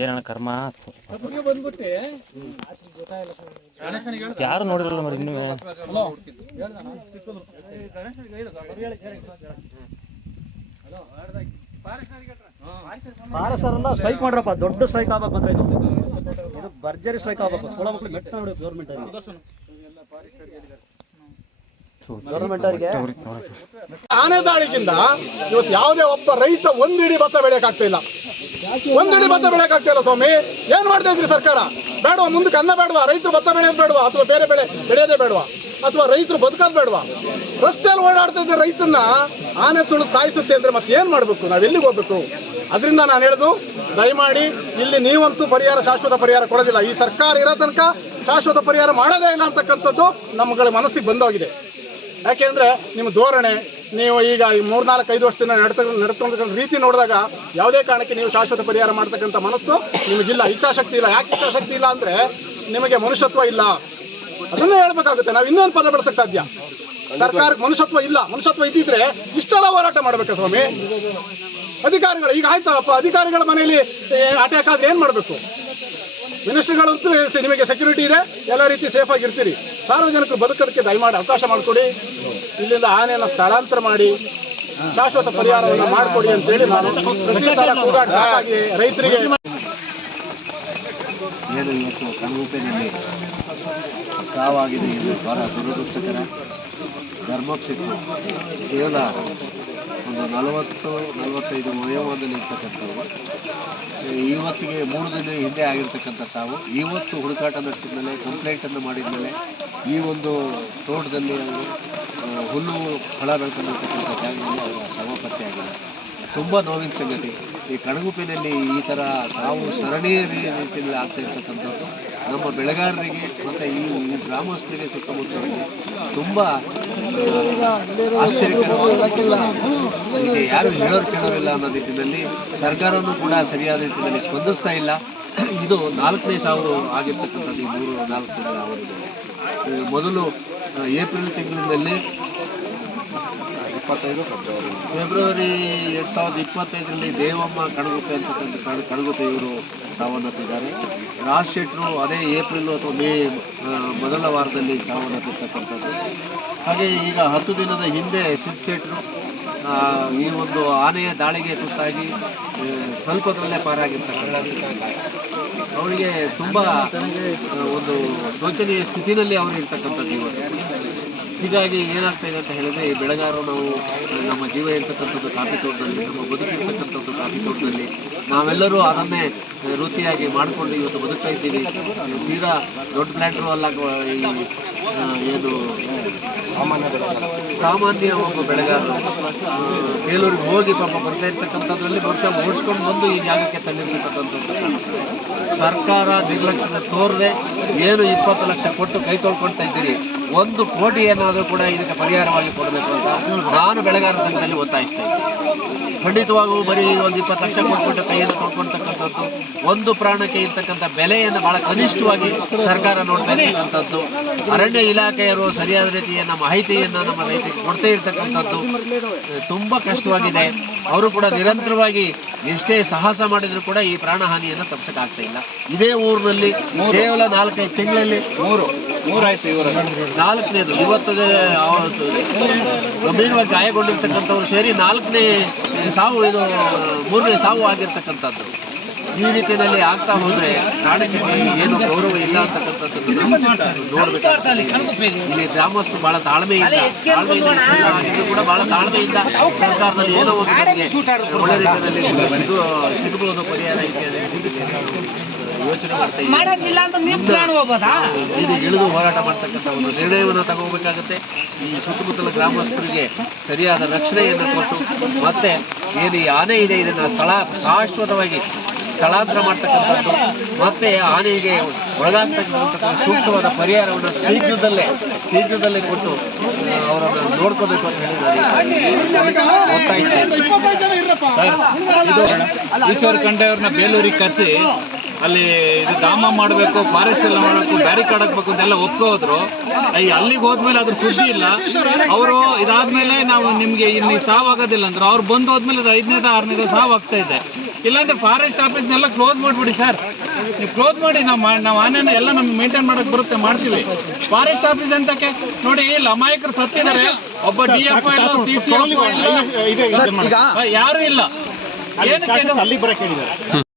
ಏನಣ್ಣ ಕರ್ಮ ಯಾರು ನೋಡಿರಲ್ಲ ನೋಡಿ ಇನ್ನೂ ಫಾರೆಸ್ಟರ್ಲ್ಲ ಸ್ಟ್ರೈಕ್ ಮಾಡ್ರಪ್ಪ, ದೊಡ್ಡ ಸ್ಟ್ರೈಕ್ ಆಗ್ಬೇಕು ಅಂದ್ರೆ ಇದು ಭರ್ಜರಿ ಸ್ಟ್ರೈಕ್ ಆಗ್ಬೇಕು. ಸೋಳ ಮಕ್ಕಳು ಮೆಟ್ಟ ನೋಡಿ ಗೌರ್ಮೆಂಟ್ ಆನೆ ದಾಳಿಗಿಂದ ಇವತ್ತು ಯಾವುದೇ ಒಬ್ಬ ರೈತ ಒಂದಿಡಿ ಭತ್ತ ಬೆಳೆಯಕ್ಕಾಗ್ತಾ ಇಲ್ಲ, ಸ್ವಾಮಿ. ಏನ್ ಮಾಡ್ತಾ ಇದ್ರಿ ಸರ್ಕಾರ? ಬೇಡವಾ ಮುಂದಕ್ಕೆ ಅನ್ನ ಬೇಡವಾ? ರೈತರು ಭತ್ತ ಬೆಳೆಯೋದು ಬೇಡವಾ? ಅಥವಾ ಬೇರೆ ಬೆಳೆ ಬೆಳೆಯೋದೇ ಬೇಡವಾ? ಅಥವಾ ರೈತರು ಬದುಕೋದು ಬೇಡವಾ? ರಸ್ತೆಯಲ್ಲಿ ಓಡಾಡ್ತಾ ಇದ್ದ ರೈತನ್ನ ಆನೆ ತುಳಿದು ಸಾಯಿಸುತ್ತೆ ಅಂದ್ರೆ ಮತ್ತೆ ಏನ್ ಮಾಡ್ಬೇಕು? ನಾವ್ ಎಲ್ಲಿಗೆ ಹೋಗ್ಬೇಕು? ಅದರಿಂದ ನಾನು ಹೇಳುದು, ದಯಮಾಡಿ ಇಲ್ಲಿ ನೀವಂತೂ ಪರಿಹಾರ, ಶಾಶ್ವತ ಪರಿಹಾರ ಕೊಡೋದಿಲ್ಲ. ಈ ಸರ್ಕಾರ ಇರೋ ತನಕ ಶಾಶ್ವತ ಪರಿಹಾರ ಮಾಡೋದೇ ಇಲ್ಲ ಅಂತಕ್ಕಂಥದ್ದು ನಮ್ಗಳ ಮನಸ್ಸಿಗೆ ಬಂದೋಗಿದೆ. ಯಾಕೆಂದ್ರೆ ನಿಮ್ಮ ಧೋರಣೆ, ನೀವು ಈಗ 3-4-5 ವರ್ಷದಿಂದ ನಡ್ಕೊಂಡ ರೀತಿ ನೋಡಿದಾಗ ಯಾವುದೇ ಕಾರಣಕ್ಕೆ ನೀವು ಶಾಶ್ವತ ಪರಿಹಾರ ಮಾಡ್ತಕ್ಕಂಥ ಮನಸ್ಸು ನಿಮಗಿಲ್ಲ, ಇಚ್ಛಾಶಕ್ತಿ ಇಲ್ಲ. ಯಾಕೆ ಇಚ್ಛಾಶಕ್ತಿ ಇಲ್ಲ ಅಂದ್ರೆ ನಿಮಗೆ ಮನುಷ್ಯತ್ವ ಇಲ್ಲ. ಅದನ್ನೇ ಹೇಳ್ಬೇಕಾಗುತ್ತೆ. ನಾವು ಇನ್ನೊಂದು ಪದ ಬಳಸಕ್ಕೆ ಸಾಧ್ಯ. ಸರ್ಕಾರಕ್ಕೆ ಮನುಷ್ಯತ್ವ ಇಲ್ಲ. ಮನುಷ್ಯತ್ವ ಇದ್ದಿದ್ರೆ ಇಷ್ಟೆಲ್ಲ ಹೋರಾಟ ಮಾಡ್ಬೇಕಾ ಸ್ವಾಮಿ? ಅಧಿಕಾರಿಗಳು ಈಗ ಆಯ್ತಪ್ಪ, ಅಧಿಕಾರಿಗಳ ಮನೆಯಲ್ಲಿ ಅಟ್ಯಾಕ್ ಆದ್ರೆ ಏನ್ ಮಾಡ್ಬೇಕು? ಮಿನಿಸ್ಟ್ರಿಗಳಂತೂ ನಿಮಗೆ ಸೆಕ್ಯೂರಿಟಿ ಇದೆ, ಎಲ್ಲ ರೀತಿ ಸೇಫ್ ಆಗಿರ್ತೀರಿ. ಸಾರ್ವಜನಿಕರು ಬದುಕೋದಕ್ಕೆ ದಯಮಾಡಿ ಅವಕಾಶ ಮಾಡಿಕೊಡಿ. ಇಲ್ಲಿಂದ ಆನೆಯನ್ನು ಸ್ಥಳಾಂತರ ಮಾಡಿ ಶಾಶ್ವತ ಪರಿಹಾರವನ್ನು ಮಾಡಿಕೊಡಿ ಅಂತೇಳಿ ನಾನು ಪ್ರತಿ ಸಲ ಕೂಗಾಡಿ ಸಾಕಾಗಿ ರೈತರಿಗೆ. ಏನು ಇವತ್ತು ಕಣಗುಪ್ಪೆಯಲ್ಲಿ ಸಾವಾಗಿದೆ, ಇದು ಬಹಳ ದುರದೃಷ್ಟಕರ. ಧರ್ಮಕ್ಷೇತ್ರ ಕೇವಲ ಒಂದು 40-45 ವಯೋಮಾನದಲ್ಲಿ ಇರ್ತಕ್ಕಂಥವು. ಇವತ್ತಿಗೆ 3 ದಿನ ಹಿಂದೆ ಆಗಿರ್ತಕ್ಕಂಥ ಸಾವು. ಇವತ್ತು ಹುಡುಕಾಟ ನಡೆಸಿದ ಮೇಲೆ, ಕಂಪ್ಲೇಂಟನ್ನು ಮಾಡಿದ ಮೇಲೆ ಈ ಒಂದು ತೋಟದಲ್ಲಿ ಹುಲ್ಲು ಫಳ ಬೆಳ್ಕೊಂಡಿರ್ತಕ್ಕಂಥ ಜಾಗದಲ್ಲಿ ಅವರ ಶವ ಪತ್ತೆ ಆಗಿದೆ. ತುಂಬ ನೋವಿನ ಸಂಗತಿ. ಈ ಕಣಗುಪ್ಪಿನಲ್ಲಿ ಈ ಥರ ಸಾವು ಸರಣಿ ರೀತಿಯಲ್ಲಿ ಆಗ್ತಾ ಇರ್ತಕ್ಕಂಥದ್ದು ನಮ್ಮ ಬೆಳೆಗಾರರಿಗೆ ಮತ್ತು ಈ ಗ್ರಾಮಸ್ಥರಿಗೆ, ಸುತ್ತಮುತ್ತಲಿಗೆ ತುಂಬ ಆಶ್ಚರ್ಯಕರವಾಗಿಲ್ಲ. ಇದಕ್ಕೆ ಯಾರು ಹೇಳೋರು ಕೇಳೋರಿಲ್ಲ ಅನ್ನೋ ನಿಟ್ಟಿನಲ್ಲಿ ಸರ್ಕಾರವೂ ಕೂಡ ಸರಿಯಾದ ರೀತಿಯಲ್ಲಿ ಸ್ಪಂದಿಸ್ತಾ ಇಲ್ಲ. ಇದು 4ನೇ ಸಾವು ಆಗಿರ್ತಕ್ಕಂಥದ್ದು ಈ 3-4 ತಿಂಗಳ ಅವಧಿಗೆ. ಮೊದಲು ಏಪ್ರಿಲ್ ತಿಂಗಳಿನಲ್ಲಿ ಫೆಬ್ರವರಿ 2025ರಲ್ಲಿ ದೇವಮ್ಮ ಕಣಗುಪ್ಪೆ ಅಂತಕ್ಕಂಥ ಕಣಗುಪ್ಪೆ ಇವರು ಸಾವನ್ನಪ್ಪಿದ್ದಾರೆ. ರಾಜ್ ಶೆಟ್ರು ಅದೇ ಏಪ್ರಿಲ್ ಅಥವಾ ಮೇ ಮೊದಲ ವಾರದಲ್ಲಿ ಸಾವನ್ನಪ್ಪಿರ್ತಕ್ಕಂಥದ್ದು. ಹಾಗೆ ಈಗ 10 ದಿನದ ಹಿಂದೆ ಸಿದ್ ಶೆಟ್ರು ಈ ಒಂದು ಆನೆಯ ದಾಳಿಗೆ ತುತ್ತಾಗಿ ಸ್ವಲ್ಪದರಲ್ಲೇ ಪಾರಾಗಿರ್ತಕ್ಕಂಥದ್ದು. ಅವರಿಗೆ ತುಂಬ ಒಂದು ಶೋಚನೀಯ ಸ್ಥಿತಿನಲ್ಲಿ ಅವರು ಇರ್ತಕ್ಕಂಥದ್ದು ಇವತ್ತು. ಹೀಗಾಗಿ ಏನಾಗ್ತಾ ಇದೆ ಅಂತ ಹೇಳಿದ್ರೆ, ಈ ಬೆಳೆಗಾರರು ನಾವು ನಮ್ಮ ಜೀವ ಇರ್ತಕ್ಕಂಥದ್ದು ಕಾಫಿ ತೋಟದಲ್ಲಿ, ನಮ್ಮ ಬದುಕಿರ್ತಕ್ಕಂಥದ್ದು ಕಾಫಿ ತೋಟದಲ್ಲಿ, ನಾವೆಲ್ಲರೂ ಅದನ್ನೇ ವೃತ್ತಿಯಾಗಿ ಮಾಡಿಕೊಂಡು ಇವತ್ತು ಬದುಕ್ತಾ ಇದ್ದೀವಿ. ತೀರಾ ದೊಡ್ಡ ಪ್ಲಾಂಟ್ರು ಅಲ್ಲ, ಏನು ಸಾಮಾನ್ಯ ಒಬ್ಬ ಬೆಳೆಗಾರರು ಬೇಲೂರಿಗೆ ಹೋಗಿ ಪಾಪ ಬರ್ತಾ ಇರ್ತಕ್ಕಂಥದ್ರಲ್ಲಿ ಬಹುಶಃ ಓಡಿಸ್ಕೊಂಡು ಬಂದು ಈ ಜಾಗಕ್ಕೆ ತಂದಿರ್ತಕ್ಕಂಥದ್ದು. ಸರ್ಕಾರ ನಿರ್ಲಕ್ಷ್ಯ ತೋರದೆ ಏನು 20 ಲಕ್ಷ ಕೊಟ್ಟು ಕೈ ತೊಳ್ಕೊಳ್ತಾ ಇದ್ದೀರಿ, 1 ಕೋಟಿ ಏನಾದರೂ ಕೂಡ ಇದಕ್ಕೆ ಪರಿಹಾರವಾಗಿ ಕೊಡಬೇಕು ಅಂತ ನಾನು ಬೆಳೆಗಾರ ಸಂಘದಲ್ಲಿ ಒತ್ತಾಯಿಸ್ತಾ ಇದ್ದೀನಿ. ಖಂಡಿತವಾಗೂ ಬರೀ ಒಂದು 20 ಲಕ್ಷ ಕೊಟ್ಬಿಟ್ಟು ಕೈಯನ್ನು ತೊಳ್ಕೊಳ್ತಕ್ಕಂಥದ್ದು, ಒಂದು ಪ್ರಾಣಕ್ಕೆ ಇರ್ತಕ್ಕಂಥ ಬೆಲೆಯನ್ನು ಬಹಳ ಕನಿಷ್ಠವಾಗಿ ಸರ್ಕಾರ ನೋಡ್ತಾ ಇರ್ತಕ್ಕಂಥದ್ದು, ಅರಣ್ಯ ಇಲಾಖೆಯವರು ಸರಿಯಾದ ರೀತಿಯನ್ನು ಮಾಹಿತಿಯನ್ನು ನಮ್ಮ ರೈತರಿಗೆ ಕೊಡ್ತಾ ಇರ್ತಕ್ಕಂಥದ್ದು ತುಂಬ ಕಷ್ಟವಾಗಿದೆ. ಅವರು ಕೂಡ ನಿರಂತರವಾಗಿ ಎಷ್ಟೇ ಸಾಹಸ ಮಾಡಿದ್ರು ಕೂಡ ಈ ಪ್ರಾಣಹಾನಿಯನ್ನು ತಪ್ಪಿಸಕ್ಕಾಗ್ತಾ ಇಲ್ಲ. ಇದೇ ಊರಿನಲ್ಲಿ ಕೇವಲ 4-5 ತಿಂಗಳಲ್ಲಿ 3 ಆಯ್ತು. ಇವರು 4ನೇದು ಇವತ್ತು ಗಂಭೀರವಾಗಿ ಗಾಯಗೊಂಡಿರ್ತಕ್ಕಂಥವ್ರು ಸೇರಿ 4ನೇ ಸಾವು, ಇದು 3ನೇ ಸಾವು ಆಗಿರ್ತಕ್ಕಂಥದ್ದು. ಈ ರೀತಿಯಲ್ಲಿ ಆಗ್ತಾ ಹೋದ್ರೆ ಪ್ರಾಣಕ್ಕೆ ಏನು ಗೌರವ ಇಲ್ಲ ಅಂತಕ್ಕಂಥದ್ದು ನೋಡ್ಬೇಕಾಗ್ತದೆ. ಇಲ್ಲಿ ಗ್ರಾಮಸ್ಥರು ಬಹಳ ತಾಳ್ಮೆಯಿಂದ ಕೂಡ ಬಹಳ ತಾಳ್ಮೆಯಿಂದ ಸರ್ಕಾರದಲ್ಲಿ ಏನೋ ಒಂದು ನಮಗೆ ಒಳ್ಳೆ ರೀತಿಯಲ್ಲಿ ಸಿಗಬಹುದು ಪರಿಹಾರ ಯೋಚನೆ ಮಾಡ್ತಾ ಇದ್ದೀವಿ. ಇಳಿದು ಹೋರಾಟ ಮಾಡ್ತಕ್ಕಂಥ ಒಂದು ನಿರ್ಣಯವನ್ನು ತಗೋಬೇಕಾಗುತ್ತೆ. ಈ ಸುತ್ತಮುತ್ತಲ ಗ್ರಾಮಸ್ಥರಿಗೆ ಸರಿಯಾದ ರಕ್ಷಣೆಯನ್ನು ಕೊಟ್ಟು ಮತ್ತೆ ಏನು ಈ ಆನೆ ಇದೆ ಇದನ್ನು ಶಾಶ್ವತವಾಗಿ ಸ್ಥಳಾಂತರ ಮಾಡ್ತಕ್ಕಂಥದ್ದು, ಮತ್ತೆ ಆನೆಗೆ ಒಳಗಾಗ್ತಕ್ಕಂಥ ಸೂಕ್ತವಾದ ಪರಿಹಾರವನ್ನು ಶೀಘ್ರದಲ್ಲೇ ಕೊಟ್ಟು ಅವರನ್ನು ನೋಡ್ಕೋಬೇಕು ಅಂತ ಹೇಳಿ ಒತ್ತಾಯಿಸ್ತೇನೆ. ಈಶ್ವರ ಖಂಡ್ರೆ ಅವ್ರನ್ನ ಬೇಲೂರಿಗೆ ಕರೆಸಿ ಅಲ್ಲಿ ಇದು ಧಾಮ ಮಾಡಬೇಕು, ಫಾರೆಸ್ಟ್ ಎಲ್ಲ ಮಾಡಬೇಕು, ಬ್ಯಾರಿಕಾಡ್ ಹಾಕ್ಬೇಕು ಅಂತೆಲ್ಲ ಒಪ್ಕೋದ್ರು. ಅಲ್ಲಿಗೆ ಹೋದ್ಮೇಲೆ ಅದ್ರ ಸುದ್ದಿ ಇಲ್ಲ. ಅವರು ಇದಾದ್ಮೇಲೆ ನಾವು ನಿಮ್ಗೆ ಇಲ್ಲಿ ಸಾವಾಗೋದಿಲ್ಲ ಅಂದ್ರೆ ಅವ್ರು ಬಂದು ಹೋದ್ಮೇಲೆ ಅದು 5ನೇದ 6ನೇದ ಸಾವು ಆಗ್ತಾ ಇದೆ. ಇಲ್ಲಾಂದ್ರೆ ಫಾರೆಸ್ಟ್ ಆಫೀಸ್ನೆಲ್ಲ ಕ್ಲೋಸ್ ಮಾಡಿಬಿಡಿ ಸರ್. ನೀವು ಕ್ಲೋಸ್ ಮಾಡಿ, ನಾವು ಆನೆನ ಎಲ್ಲ ನಮ್ಗೆ ಮೇಂಟೈನ್ ಮಾಡಕ್ ಬರುತ್ತೆ, ಮಾಡ್ತೀವಿ. ಫಾರೆಸ್ಟ್ ಆಫೀಸ್ ಅಂತಕ್ಕೆ ನೋಡಿ, ಇಲ್ಲಿ ಅಮಾಯಕರು ಸತ್ತಿದ್ದಾರೆ. ಒಬ್ಬ DF ಇಲ್ಲ, CCF ಇಲ್ಲ, ಯಾರು ಇಲ್ಲ. ಏನಕ್ಕೆ ಅಲ್ಲಿ ಬರಕ್ಕೆ ಹೇಳಿದ್ದಾರೆ.